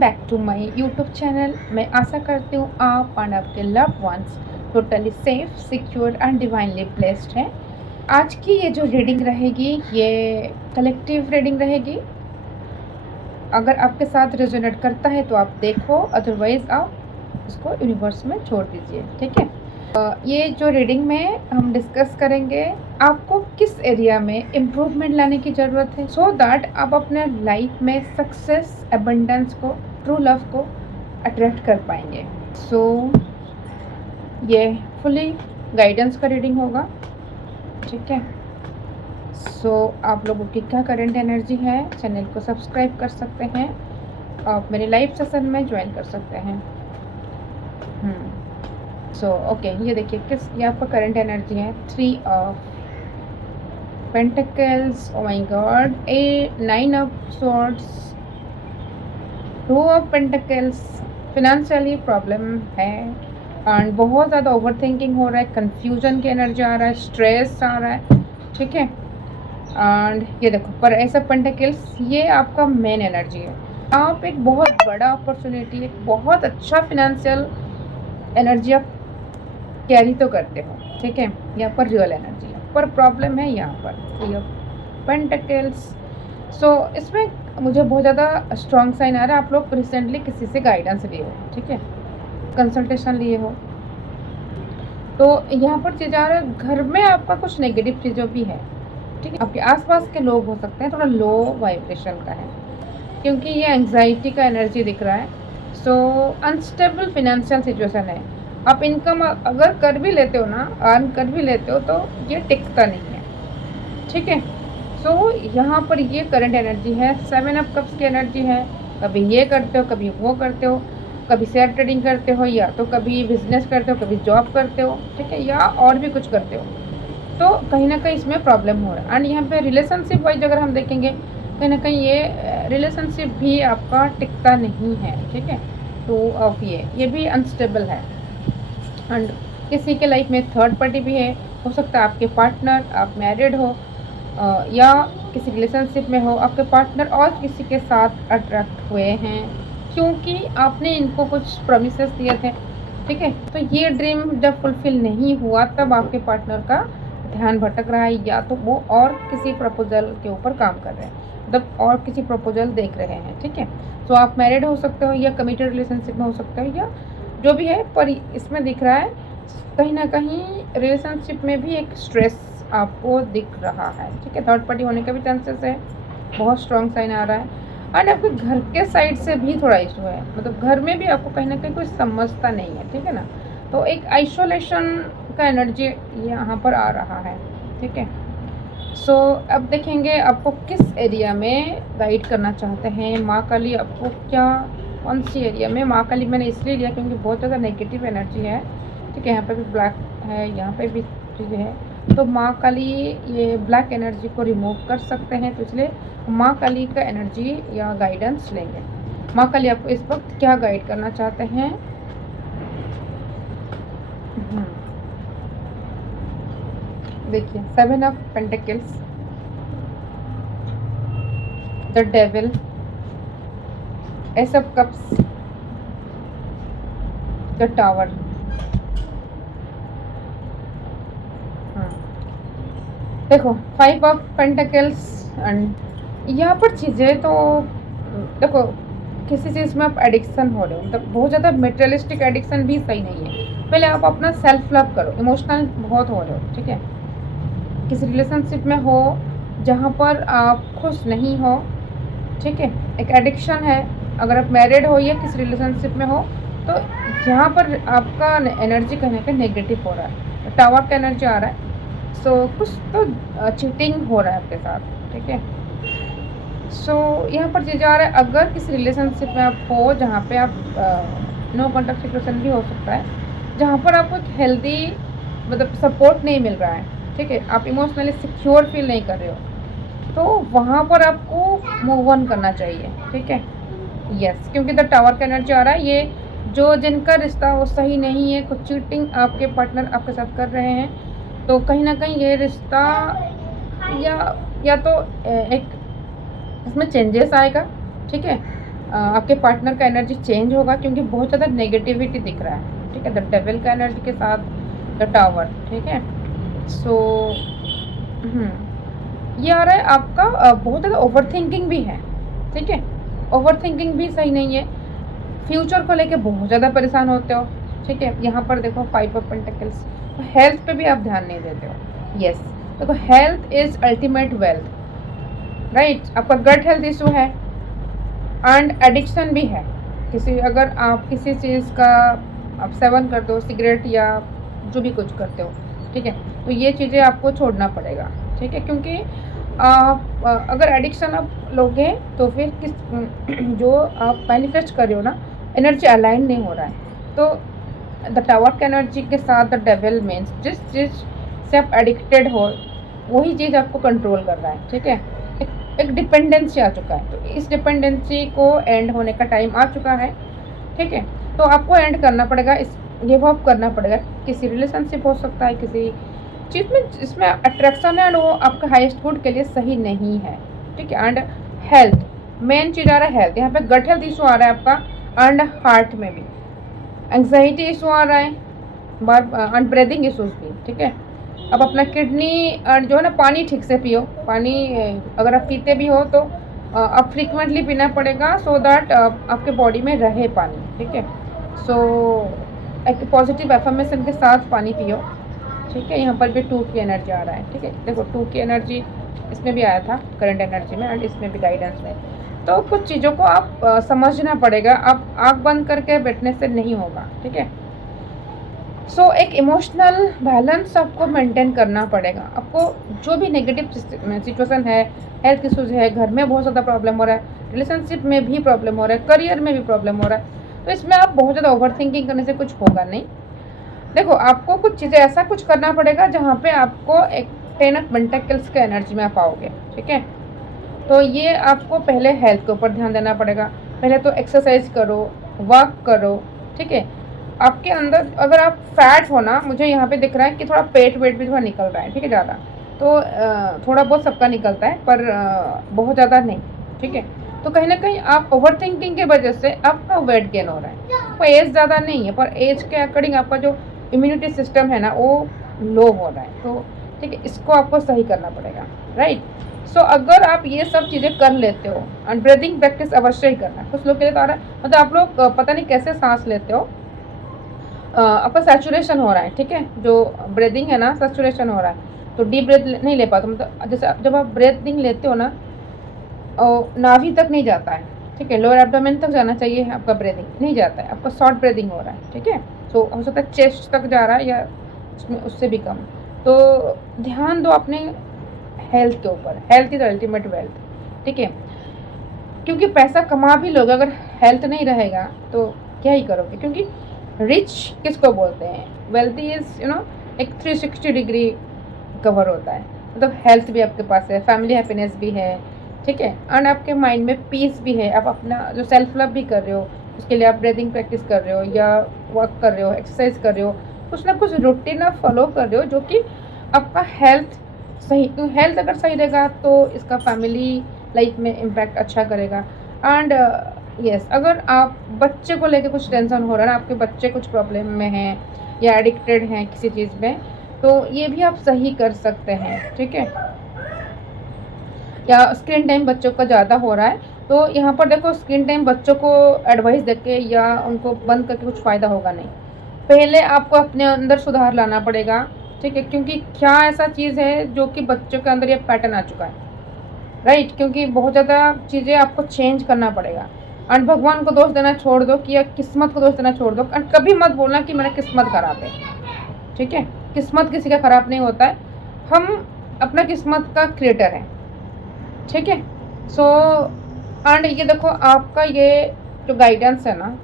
Back to my YouTube channel. मैं आशा करती हूँ आप और आपके loved ones totally safe, secure and divinely blessed हैं। आज की ये जो रीडिंग रहेगी ये कलेक्टिव रीडिंग रहेगी। अगर आपके साथ रेजोनेट करता है तो आप देखो, अदरवाइज आप उसको यूनिवर्स में छोड़ दीजिए। ठीक है। ये जो रीडिंग में हम डिस्कस करेंगे आपको किस एरिया में इम्प्रूवमेंट लाने की ज़रूरत है, सो दैट आप अपने लाइफ में सक्सेस, एबंडेंस को, ट्रू लव को अट्रैक्ट कर पाएंगे। सो ये फुली गाइडेंस का रीडिंग होगा। ठीक है। सो आप लोगों की क्या करंट एनर्जी है, चैनल को सब्सक्राइब कर सकते हैं, आप मेरे लाइव सेशन में ज्वाइन कर सकते हैं। ओके, ये देखिए किस ये आपका करंट एनर्जी है। 3 of pentacles, oh my God, 9 of swords, 2 of pentacles. Financially problem है एंड बहुत ज़्यादा ओवर थिंकिंग हो रहा है, कन्फ्यूजन की एनर्जी आ रहा है, स्ट्रेस आ रहा है। ठीक है। एंड ये देखो पर ऐसा पेंटिकल्स, ये आपका मेन एनर्जी है। आप एक बहुत बड़ा अपॉर्चुनिटी, एक बहुत अच्छा फिनेंशियल एनर्जी आप कैरी तो करते हो। ठीक है। यहाँ पर रियल एनर्जी है, पर प्रॉब्लम है यहाँ पर 3 ऑफ पेंटिकल्स। सो इसमें मुझे बहुत ज़्यादा स्ट्रॉन्ग साइन आ रहा है, आप लोग रिसेंटली किसी से गाइडेंस लिए हो। ठीक है। कंसल्टेशन लिए हो तो यहाँ पर चीज़ आ रहा है, घर में आपका कुछ नेगेटिव चीज़ों भी है। ठीक है। आपके आसपास के लोग हो सकते हैं थोड़ा लो वाइब्रेशन का है, क्योंकि ये एंग्जाइटी का एनर्जी दिख रहा है। सो अनस्टेबल फिनेंशियल सिचुएशन है। आप इनकम अगर कर भी लेते हो ना, अर्न कर भी लेते हो, तो ये टिकता नहीं है। ठीक है। सो यहाँ पर ये करंट एनर्जी है, 7 ऑफ कप्स की एनर्जी है। कभी ये करते हो, कभी वो करते हो, कभी शेयर ट्रेडिंग करते हो, या तो कभी बिजनेस करते हो, कभी जॉब करते हो। ठीक है। या और भी कुछ करते हो, तो कहीं ना कहीं इसमें प्रॉब्लम हो रहा है। एंड यहाँ पे रिलेशनशिप वाइज अगर हम देखेंगे, कहीं ना कहीं ये रिलेशनशिप भी आपका टिकता नहीं है। ठीक है। तो ऑफ ये भी अनस्टेबल है। एंड किसी के लाइफ में थर्ड पार्टी भी है, हो सकता है आपके पार्टनर, आप मैरिड हो या किसी रिलेशनशिप में हो, आपके पार्टनर और किसी के साथ अट्रैक्ट हुए हैं क्योंकि आपने इनको कुछ प्रोमिसेस दिए थे। ठीक है। तो ये ड्रीम जब फुलफिल नहीं हुआ तब आपके पार्टनर का ध्यान भटक रहा है, या तो वो और किसी प्रपोजल के ऊपर काम कर रहे हैं, मतलब और किसी प्रपोजल देख रहे हैं। ठीक है। तो आप मैरिड हो सकते हो या कमिटेड रिलेशनशिप में हो सकते हो, या जो भी है, पर इसमें दिख रहा है कहीं ना कहीं रिलेशनशिप में भी एक स्ट्रेस आपको दिख रहा है। ठीक है। थर्ड पार्टी होने का भी चांसेस है, बहुत स्ट्रॉन्ग साइन आ रहा है। एंड आपके घर के साइड से भी थोड़ा इशू है, मतलब घर में भी आपको कहीं ना कहीं कुछ समझता नहीं है। ठीक है ना। तो एक आइसोलेशन का एनर्जी यहाँ पर आ रहा है। ठीक है। सो अब देखेंगे आपको किस एरिया में गाइड करना चाहते हैं माँ काली, आपको क्या, कौन सी एरिया में। माँ काली मैंने इसलिए लिया क्योंकि बहुत ज़्यादा नेगेटिव एनर्जी है। ठीक है। यहाँ पे भी ब्लैक है, यहाँ पे भी चीज़ें है, तो माँ काली ये ब्लैक एनर्जी को रिमूव कर सकते हैं, तो इसलिए माँ काली का एनर्जी या गाइडेंस लेंगे। माँ काली आपको इस वक्त क्या गाइड करना चाहते हैं। देखिए 7 of pentacles, the devil, S of cups, the tower. देखो 5 ऑफ पेंटिकल्स। एंड यहाँ पर चीज़ें तो देखो, किसी चीज़ में आप एडिक्शन हो रहे हो, मतलब बहुत ज़्यादा मेटेरियलिस्टिक एडिक्शन भी सही नहीं है। पहले आप अपना सेल्फ लव करो, इमोशनल बहुत हो रहे हो। ठीक है। किसी रिलेशनशिप में हो जहाँ पर आप खुश नहीं हो। ठीक है। एक एडिक्शन है। अगर आप मैरिड हो या किसी रिलेशनशिप में हो, तो यहाँ पर आपका एनर्जी कहीं ना कहीं नेगेटिव हो रहा है, टावर का एनर्जी आ रहा है। सो कुछ तो चीटिंग हो रहा है आपके साथ। ठीक है। सो यहाँ पर चीज़ आ रहा है, अगर किसी रिलेशनशिप में आप हो जहाँ पे आप नो कॉन्टैक्ट सिचुएशन भी हो सकता है, जहाँ पर आपको एक हेल्दी मतलब सपोर्ट नहीं मिल रहा है। ठीक है। आप इमोशनली सिक्योर फील नहीं कर रहे हो, तो वहाँ पर आपको मूव ऑन करना चाहिए। ठीक है। यस, क्योंकि द टावर का एनर्जी आ रहा है, ये जो जिनका रिश्ता वो सही नहीं है, कुछ चीटिंग आपके पार्टनर आपके साथ कर रहे हैं, तो कहीं ना कहीं ये रिश्ता या तो एक इसमें चेंजेस आएगा। ठीक है। आपके पार्टनर का एनर्जी चेंज होगा, क्योंकि बहुत ज़्यादा नेगेटिविटी दिख रहा है, ठीक है, द डेविल का एनर्जी के साथ द टावर, ठीक है। सो ये आ रहा है आपका बहुत ज़्यादा ओवर थिंकिंग भी है, ठीक है, ओवर थिंकिंग भी सही नहीं है, फ्यूचर को लेके बहुत ज़्यादा परेशान होते हो, ठीक है। यहाँ पर देखो 5 ऑफ पेंटिकल्स, तो हेल्थ पे भी आप ध्यान नहीं देते हो। यस, देखो health is ultimate wealth, right. आपका गट हेल्थ इशू है एंड एडिक्शन भी है, अगर आप किसी चीज़ का आप सेवन करते हो, सिगरेट या जो भी कुछ करते हो, ठीक है, तो ये चीज़ें आपको छोड़ना पड़ेगा, ठीक है, क्योंकि आप अगर एडिक्शन आप लोगे तो फिर जो आप मैनिफेस्ट कर रहे हो ना, एनर्जी अलाइन नहीं हो रहा है। तो द टावर की एनर्जी के साथ द डेविल मीन्स जिस चीज़ से आप एडिक्टेड हो वही चीज़ आपको कंट्रोल कर रहा है, ठीक है। एक डिपेंडेंसी आ चुका है, तो इस डिपेंडेंसी को एंड होने का टाइम आ चुका है, ठीक है। तो आपको एंड करना पड़ेगा, गिव अप करना पड़ेगा। किसी रिलेशनशिप हो सकता है, किसी चीज़ में जिसमें अट्रैक्शन है, एंड वो आपका हाईएस्ट गुड के लिए सही नहीं है, ठीक है। एंड हेल्थ मेन चीज़ आ रहा है, हेल्थ, यहाँ पे गट हेल्थ इशू आ रहा है आपका, एंड हार्ट में भी एंग्जाइटी इशू आ रहा है, एंड ब्रीदिंग इशूज़ भी, ठीक है। अब अपना किडनी जो है ना, पानी ठीक से पियो, पानी अगर आप पीते भी हो तो आप फ्रीक्वेंटली पीना पड़ेगा, सो दैट आपके बॉडी में रहे पानी, ठीक है। सो एक पॉजिटिव एफर्मेशन के साथ पानी पियो, ठीक है। यहाँ पर भी 2 की एनर्जी आ रहा है, ठीक है, देखो 2 की एनर्जी इसमें भी आया था करंट एनर्जी में, एंड इसमें भी गाइडेंस में। तो कुछ चीज़ों को आप समझना पड़ेगा, आप आँख बंद करके बैठने से नहीं होगा, ठीक है। सो एक इमोशनल बैलेंस आपको मेंटेन करना पड़ेगा। आपको जो भी नेगेटिव सिचुएशन है, हेल्थ इशूज़ है, घर में बहुत ज़्यादा प्रॉब्लम हो रहा है, रिलेशनशिप में भी प्रॉब्लम हो रहा है, करियर में भी प्रॉब्लम हो रहा है, तो इसमें आप बहुत ज़्यादा ओवर थिंकिंग करने से कुछ होगा नहीं। देखो आपको कुछ चीज़ें ऐसा कुछ करना पड़ेगा जहाँ पे आपको एक 10 ऑफ पेंटिकल्स के एनर्जी में आप आओगे, ठीक है। तो ये आपको पहले हेल्थ के ऊपर ध्यान देना पड़ेगा, पहले तो एक्सरसाइज करो, वॉक करो, ठीक है। आपके अंदर अगर आप फैट हो ना, मुझे यहाँ पे दिख रहा है कि थोड़ा पेट वेट भी थोड़ा निकल रहा है, ठीक है, ज़्यादा, तो थोड़ा बहुत सबका निकलता है, पर बहुत ज़्यादा नहीं, ठीक है। तो कहीं ना कहीं आप ओवर थिंकिंग की वजह से आपका वेट गेन हो रहा है। आपका एज ज़्यादा नहीं है, पर एज के अकॉर्डिंग आपका जो इम्यूनिटी सिस्टम है ना वो लो हो रहा है, तो ठीक है, इसको आपको सही करना पड़ेगा, राइट। सो अगर आप ये सब चीज़ें कर लेते हो, एंड ब्रीदिंग प्रैक्टिस अवश्य ही करना है। कुछ लोग के लिए तो आ रहा है, मतलब आप लोग पता नहीं कैसे सांस लेते हो, आपका सैचुरेशन हो रहा है, ठीक है, जो ब्रीदिंग है ना सैचुरेशन हो रहा है, तो डीप ब्रेथ नहीं ले पाते, मतलब जैसे जब आप ब्रीदिंग लेते हो ना नाभि तक नहीं जाता है, ठीक है, लोअर एब्डोमेन तक जाना चाहिए, आपका ब्रीदिंग नहीं जाता है, आपका शॉर्ट ब्रीदिंग हो रहा है, ठीक है। तो हो सकता है चेस्ट तक जा रहा है या उसमें उससे भी कम। तो ध्यान दो अपने हेल्थ के ऊपर, हेल्थ इज अल्टीमेट वेल्थ, ठीक है। क्योंकि पैसा कमा भी लोगे, अगर हेल्थ नहीं रहेगा तो क्या ही करोगे, क्योंकि रिच किसको बोलते हैं, वेल्थी इज एक 360 डिग्री कवर होता है, मतलब हेल्थ भी आपके पास है, फैमिली हैप्पीनेस भी है, ठीक है, एंड आपके माइंड में पीस भी है, आप अपना जो सेल्फ लव भी कर रहे हो, उसके लिए आप ब्रीदिंग प्रैक्टिस कर रहे हो या वर्क कर रहे हो, एक्सरसाइज कर रहे हो, कुछ ना कुछ रूटीन आप फॉलो कर रहे हो, जो कि आपका हेल्थ सही, क्योंकि हेल्थ अगर सही रहेगा तो इसका फैमिली लाइफ में इम्पैक्ट अच्छा करेगा। एंड यस, अगर आप बच्चे को लेके कुछ टेंशन हो रहा है ना, आपके बच्चे कुछ प्रॉब्लम में हैं या एडिक्टेड हैं किसी चीज़ में, तो ये भी आप सही कर सकते हैं, ठीक है। या स्क्रीन टाइम बच्चों का ज़्यादा हो रहा है, तो यहाँ पर देखो स्क्रीन टाइम बच्चों को एडवाइस देके या उनको बंद करके कुछ फ़ायदा होगा नहीं, पहले आपको अपने अंदर सुधार लाना पड़ेगा, ठीक है, क्योंकि क्या ऐसा चीज़ है जो कि बच्चों के अंदर ये पैटर्न आ चुका है, राइट, क्योंकि बहुत ज़्यादा चीज़ें आपको चेंज करना पड़ेगा। एंड भगवान को दोष देना छोड़ दो कि या किस्मत को दोष देना छोड़ दो, एंड कभी मत बोलना कि मेरा किस्मत ख़राब है, ठीक है, किस्मत किसी का ख़राब नहीं होता है, हम अपना किस्मत का क्रिएटर हैं, ठीक है। सो एंड ये देखो आपका ये जो गाइडेंस है ना,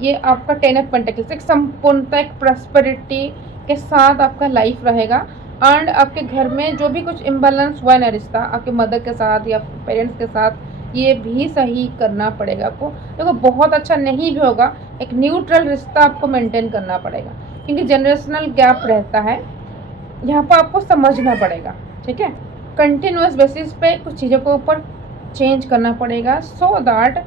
ये आपका 10 ऑफ पेंटिकल्स, एक संपूर्णता, एक प्रॉस्पेरिटी के साथ आपका लाइफ रहेगा, एंड आपके घर में जो भी कुछ इम्बैलेंस हुआ है ना रिश्ता आपके मदर के साथ या पेरेंट्स के साथ, ये भी सही करना पड़ेगा आपको। देखो बहुत अच्छा नहीं भी होगा, एक न्यूट्रल रिश्ता आपको मेंटेन करना पड़ेगा, क्योंकि जनरेशनल गैप रहता है, यहाँ पर आपको समझना पड़ेगा, ठीक है। कंटिन्यूस बेसिस पे कुछ चीज़ों को ऊपर चेंज करना पड़ेगा, सो दैट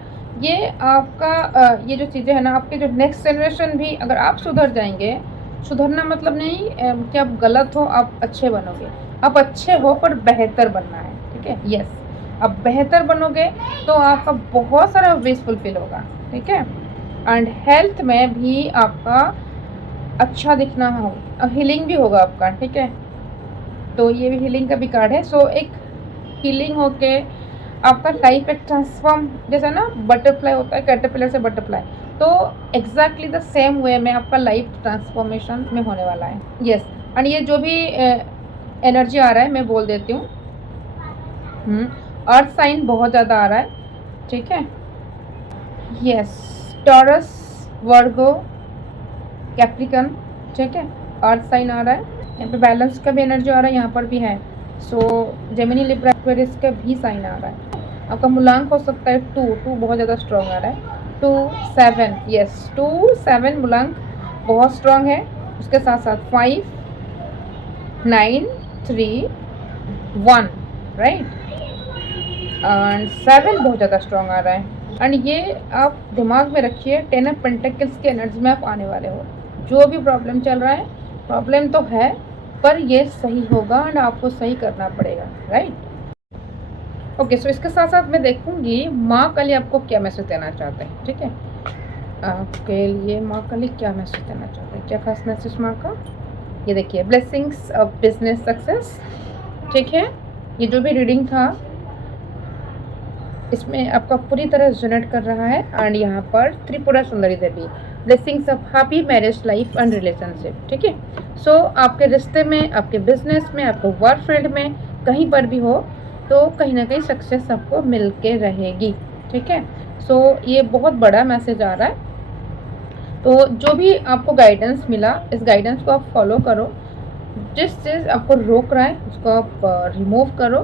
ये आपका ये जो चीज़ें हैं ना, आपके जो नेक्स्ट जनरेशन भी अगर आप सुधर जाएंगे, सुधरना मतलब नहीं कि आप गलत हो, आप अच्छे बनोगे। आप अच्छे हो पर बेहतर बनना है, ठीक है। यस, आप बेहतर बनोगे तो आपका बहुत सारा विश फुलफिल होगा, ठीक है। एंड हेल्थ में भी आपका अच्छा दिखना हो, हीलिंग भी होगा आपका, ठीक है। तो ये भी हीलिंग का भी कार्ड है। सो एक हीलिंग होके आपका लाइफ एक ट्रांसफॉर्म, जैसा ना बटरफ्लाई होता है, कैटरपिलर से बटरफ्लाई, तो एग्जैक्टली द सेम वे में आपका लाइफ ट्रांसफॉर्मेशन में होने वाला है। यस, एंड ये जो भी एनर्जी आ रहा है मैं बोल देती हूँ। अर्थ साइन बहुत ज़्यादा आ रहा है, ठीक है। यस, टॉरस, वर्गो, कैप्रिकन, ठीक है, अर्थ साइन आ रहा है। यहाँ पे बैलेंस का भी एनर्जी आ रहा है, यहाँ पर भी है। सो जेमिनी, लिब्रा, एक्वेरियस का भी साइन आ रहा है। आपका मूलांक हो सकता है 2 बहुत ज़्यादा स्ट्रॉन्ग आ रहा है। 2 7, यस 2 7 मूलांक बहुत स्ट्रॉन्ग है। उसके साथ साथ 5 9 3 1, राइट, एंड 7 बहुत ज़्यादा स्ट्रॉन्ग आ रहा है। एंड ये आप दिमाग में रखिए, 10 ऑफ पेंटिकल्स के एनर्जी में आप आने वाले हो। जो भी प्रॉब्लम चल रहा है, प्रॉब्लम तो है पर ये सही होगा एंड आपको सही करना पड़ेगा, राइट। ओके, सो इसके साथ साथ मैं देखूंगी माँ काली आपको क्या मैसेज देना चाहते हैं, ठीक है। आपके लिए माँ काली क्या मैसेज देना चाहते हैं, क्या खास मैसेज माँ का। ये देखिए, ब्लेसिंग्स ऑफ बिजनेस सक्सेस, ठीक है। ये जो भी रीडिंग था इसमें आपका पूरी तरह जनरेट कर रहा है। एंड यहाँ पर Tripura Sundari Devi, blessings of happy marriage life and relationship, ठीक है। सो आपके रिश्ते में, आपके बिजनेस में, आपको वर्क फील्ड में कहीं पर भी हो तो कहीं ना कहीं सक्सेस आपको मिल के रहेगी, ठीक है। सो ये बहुत बड़ा मैसेज आ रहा है। तो जो भी आपको गाइडेंस मिला, इस गाइडेंस को आप फॉलो करो। जिस चीज़ आपको रोक रहा है उसको आप रिमूव करो,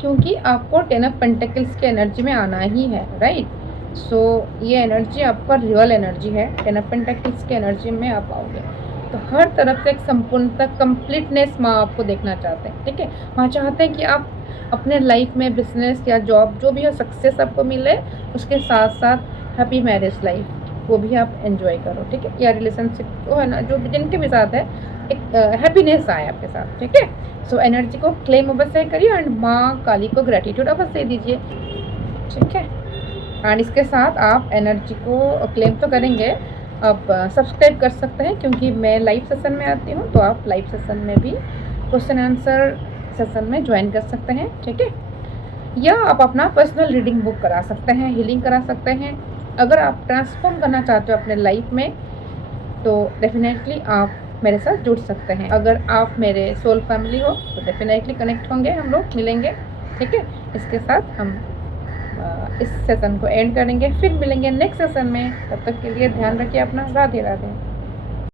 क्योंकि आपको 10 ऑफ पेंटिकल्स की एनर्जी में आना ही है, राइट। सो ये एनर्जी आपका रियल एनर्जी है, 10 ऑफ पेंटिकल्स की एनर्जी में आप आओगे तो हर तरफ से एक संपूर्णता, कंप्लीटनेस माँ आपको देखना चाहते हैं, ठीक है। माँ चाहते हैं कि आप अपने लाइफ में, बिजनेस या जॉब जो भी हो, सक्सेस आपको मिले, उसके साथ साथ हैप्पी मैरिज लाइफ वो भी आप एंजॉय करो, ठीक है। या रिलेशनशिप जो है ना, जो जिनके भी साथ है, एक हैप्पीनेस आए आपके साथ, ठीक है। सो एनर्जी को क्लेम अवश्य करिए एंड माँ काली को ग्रेटिट्यूड अवश्य दीजिए, ठीक है। एंड इसके साथ आप एनर्जी को क्लेम तो करेंगे, आप सब्सक्राइब कर सकते हैं, क्योंकि मैं लाइव सेशन में आती हूँ, तो आप लाइव सेशन में भी क्वेश्चन आंसर सेशन में ज्वाइन कर सकते हैं, ठीक है। या आप अपना पर्सनल रीडिंग बुक करा सकते हैं, हीलिंग करा सकते हैं। अगर आप ट्रांसफॉर्म करना चाहते हो अपने लाइफ में तो डेफिनेटली आप मेरे साथ जुड़ सकते हैं। अगर आप मेरे सोल फैमिली हो तो डेफिनेटली कनेक्ट होंगे, हम लोग मिलेंगे, ठीक है। इसके साथ हम इस सेशन को एंड करेंगे, फिर मिलेंगे नेक्स्ट सेशन में। तब तक के लिए ध्यान रखिए अपना। राधे राधे।